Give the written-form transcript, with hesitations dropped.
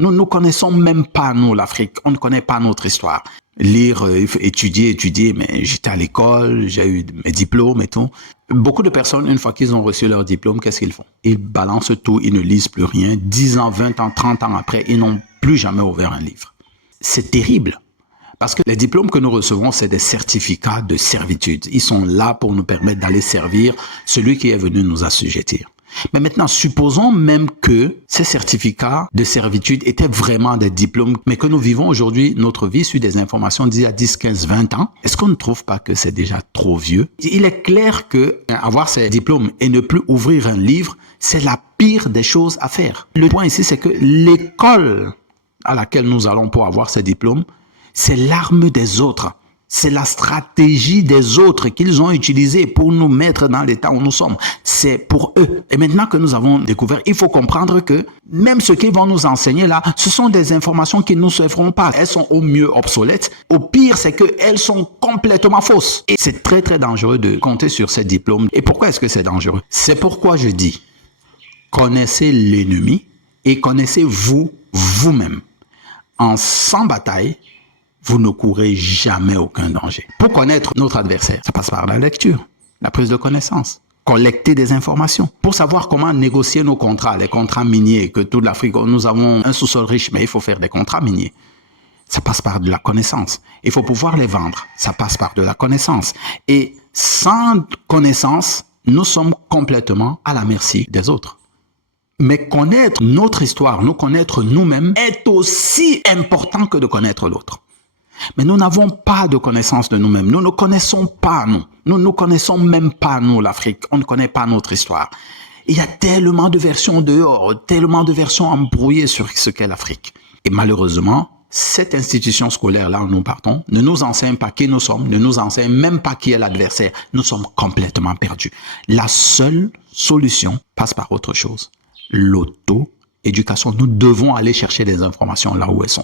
Nous ne connaissons même pas, nous, l'Afrique. On ne connaît pas notre histoire. Lire, étudier, mais j'étais à l'école, j'ai eu mes diplômes et tout. Beaucoup de personnes, une fois qu'ils ont reçu leur diplôme, qu'est-ce qu'ils font? Ils balancent tout, ils ne lisent plus rien. 10 ans, 20 ans, 30 ans après, ils n'ont plus jamais ouvert un livre. C'est terrible. Parce que les diplômes que nous recevons, c'est des certificats de servitude. Ils sont là pour nous permettre d'aller servir celui qui est venu nous assujettir. Mais maintenant, supposons même que ces certificats de servitude étaient vraiment des diplômes, mais que nous vivons aujourd'hui notre vie sur des informations d'il y a 10, 15, 20 ans. Est-ce qu'on ne trouve pas que c'est déjà trop vieux? Il est clair que avoir ces diplômes et ne plus ouvrir un livre, c'est la pire des choses à faire. Le point ici, c'est que l'école à laquelle nous allons pour avoir ces diplômes, c'est l'arme des autres. C'est la stratégie des autres qu'ils ont utilisée pour nous mettre dans l'état où nous sommes. C'est pour eux. Et maintenant que nous avons découvert, il faut comprendre que même ce qu'ils vont nous enseigner là, ce sont des informations qui ne nous serviront pas. Elles sont au mieux obsolètes. Au pire, c'est qu'elles sont complètement fausses. Et c'est très très dangereux de compter sur ces diplômes. Et pourquoi est-ce que c'est dangereux? C'est pourquoi je dis, connaissez l'ennemi et connaissez-vous vous-même. En sans bataille, vous ne courez jamais aucun danger. Pour connaître notre adversaire, ça passe par la lecture, la prise de connaissance, collecter des informations. Pour savoir comment négocier nos contrats, les contrats miniers, que toute l'Afrique, nous avons un sous-sol riche, mais il faut faire des contrats miniers. Ça passe par de la connaissance. Il faut pouvoir les vendre. Ça passe par de la connaissance. Et sans connaissance, nous sommes complètement à la merci des autres. Mais connaître notre histoire, nous connaître nous-mêmes, est aussi important que de connaître l'autre. Mais nous n'avons pas de connaissance de nous-mêmes. Nous ne connaissons pas nous. Nous ne connaissons même pas nous, l'Afrique. On ne connaît pas notre histoire. Il y a tellement de versions dehors, tellement de versions embrouillées sur ce qu'est l'Afrique. Et malheureusement, cette institution scolaire-là où nous partons ne nous enseigne pas qui nous sommes, ne nous enseigne même pas qui est l'adversaire. Nous sommes complètement perdus. La seule solution passe par autre chose. L'auto-éducation. Nous devons aller chercher des informations là où elles sont.